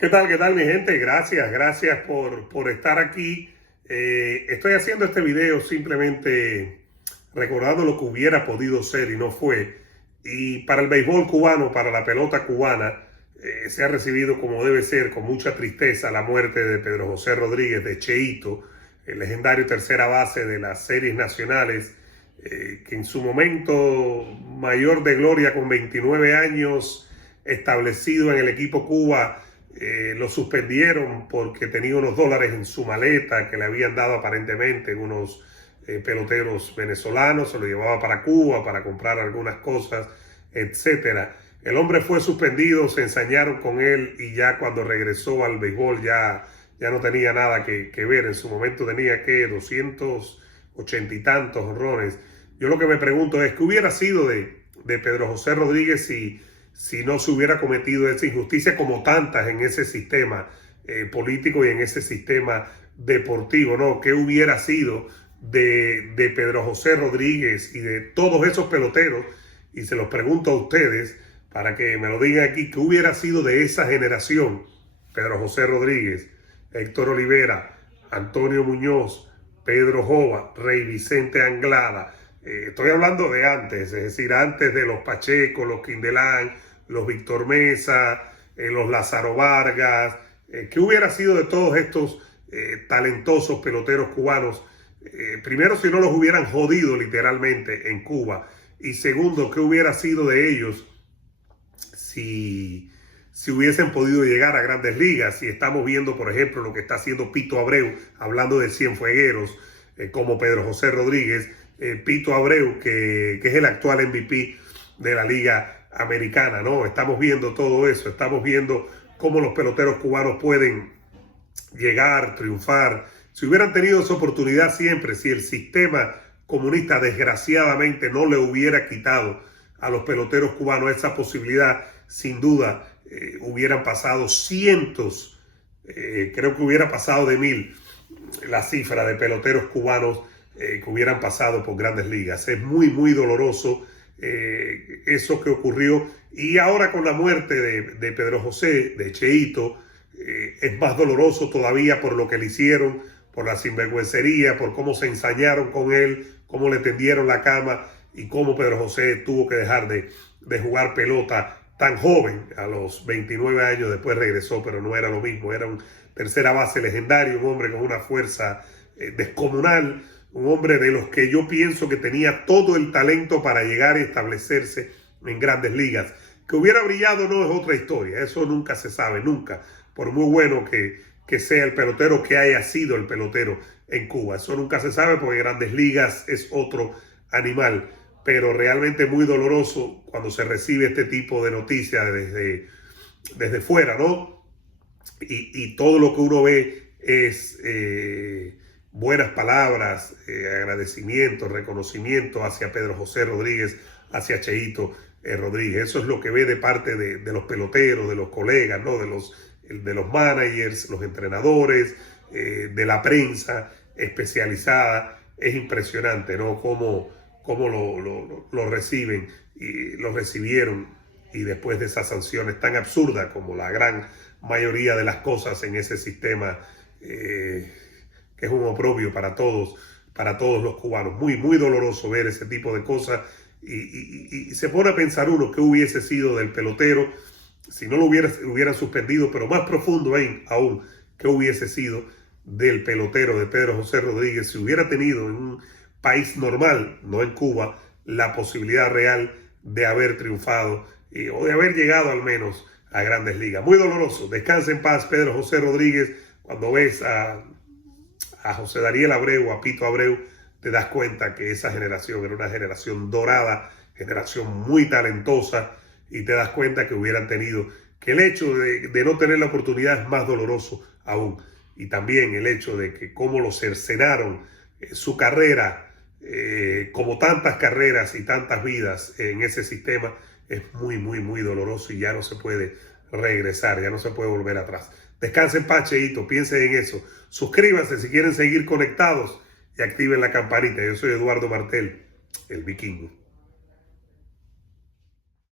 Qué tal mi gente? Gracias por estar aquí. Estoy haciendo este video simplemente recordando lo que hubiera podido ser y no fue. Y para el béisbol cubano, para la pelota cubana, se ha recibido como debe ser, con mucha tristeza, la muerte de Pedro José Rodríguez, de Cheito, el legendario tercera base de las series nacionales, que en su momento mayor de gloria, con 29 años, establecido en el equipo Cuba, lo suspendieron porque tenía unos dólares en su maleta que le habían dado aparentemente unos peloteros venezolanos. Se lo llevaba para Cuba para comprar algunas cosas, etcétera. El hombre fue suspendido, se ensañaron con él y ya cuando regresó al béisbol ya no tenía nada que ver. En su momento tenía que 280 y tantos honrones. Yo lo que me pregunto es, ¿qué hubiera sido de Pedro José Rodríguez si no se hubiera cometido esa injusticia, como tantas en ese sistema político y en ese sistema deportivo, ¿no? ¿Qué hubiera sido de Pedro José Rodríguez y de todos esos peloteros? Y se los pregunto a ustedes para que me lo digan aquí. ¿Qué hubiera sido de esa generación? Pedro José Rodríguez, Héctor Olivera, Antonio Muñoz, Pedro Jova, Rey Vicente Anglada. Estoy hablando de antes, es decir, antes de los Pacheco, los Quindelán, los Víctor Mesa, los Lázaro Vargas. ¿Qué hubiera sido de todos estos talentosos peloteros cubanos? Primero, si no los hubieran jodido literalmente en Cuba. Y segundo, ¿qué hubiera sido de ellos si hubiesen podido llegar a grandes ligas? Si estamos viendo, por ejemplo, lo que está haciendo Pito Abreu, hablando de cienfuegueros como Pedro José Rodríguez. Pito Abreu, que es el actual MVP de la Liga Americana, ¿no? Estamos viendo todo eso, estamos viendo cómo los peloteros cubanos pueden llegar, triunfar. Si hubieran tenido esa oportunidad siempre, si el sistema comunista desgraciadamente no le hubiera quitado a los peloteros cubanos esa posibilidad, sin duda hubieran pasado cientos, creo que hubiera pasado de 1000 la cifra de peloteros cubanos que hubieran pasado por grandes ligas. Es muy doloroso eso que ocurrió. Y ahora con la muerte de Pedro José, de Cheito, es más doloroso todavía por lo que le hicieron, por la sinvergüencería, por cómo se ensañaron con él, cómo le tendieron la cama y cómo Pedro José tuvo que dejar de jugar pelota tan joven. A los 29 años después regresó, pero no era lo mismo. Era un tercera base legendario, un hombre con una fuerza descomunal, un hombre de los que yo pienso que tenía todo el talento para llegar y establecerse en grandes ligas. Que hubiera brillado no es otra historia, eso nunca se sabe, nunca. Por muy bueno que sea el pelotero, que haya sido el pelotero en Cuba. Eso nunca se sabe porque grandes ligas es otro animal. Pero realmente muy doloroso cuando se recibe este tipo de noticias desde fuera, ¿no? Y todo lo que uno ve es buenas palabras, agradecimiento, reconocimiento hacia Pedro José Rodríguez, hacia Cheito Rodríguez. Eso es lo que ve de parte de los peloteros, de los colegas, ¿no? De los managers, los entrenadores, de la prensa especializada. Es impresionante, ¿no? Cómo lo reciben y lo recibieron, y después de esas sanciones tan absurdas como la gran mayoría de las cosas en ese sistema, que es un oprobio para todos los cubanos. Muy doloroso ver ese tipo de cosas y se pone a pensar uno qué hubiese sido del pelotero si no lo hubieran suspendido, pero más profundo aún, qué hubiese sido del pelotero de Pedro José Rodríguez si hubiera tenido en un país normal, no en Cuba, la posibilidad real de haber triunfado o de haber llegado al menos a grandes ligas. Muy doloroso. Descansa en paz Pedro José Rodríguez. Cuando ves a José Dariel Abreu, a Pito Abreu, te das cuenta que esa generación era una generación dorada, generación muy talentosa, y te das cuenta que hubieran tenido, que el hecho de no tener la oportunidad es más doloroso aún. Y también el hecho de que cómo lo cercenaron su carrera, como tantas carreras y tantas vidas en ese sistema, es muy doloroso y ya no se puede regresar, ya no se puede volver atrás. Descansen en paz, Cheito, piensen en eso. Suscríbanse si quieren seguir conectados y activen la campanita. Yo soy Eduardo Martel, el Vikingo.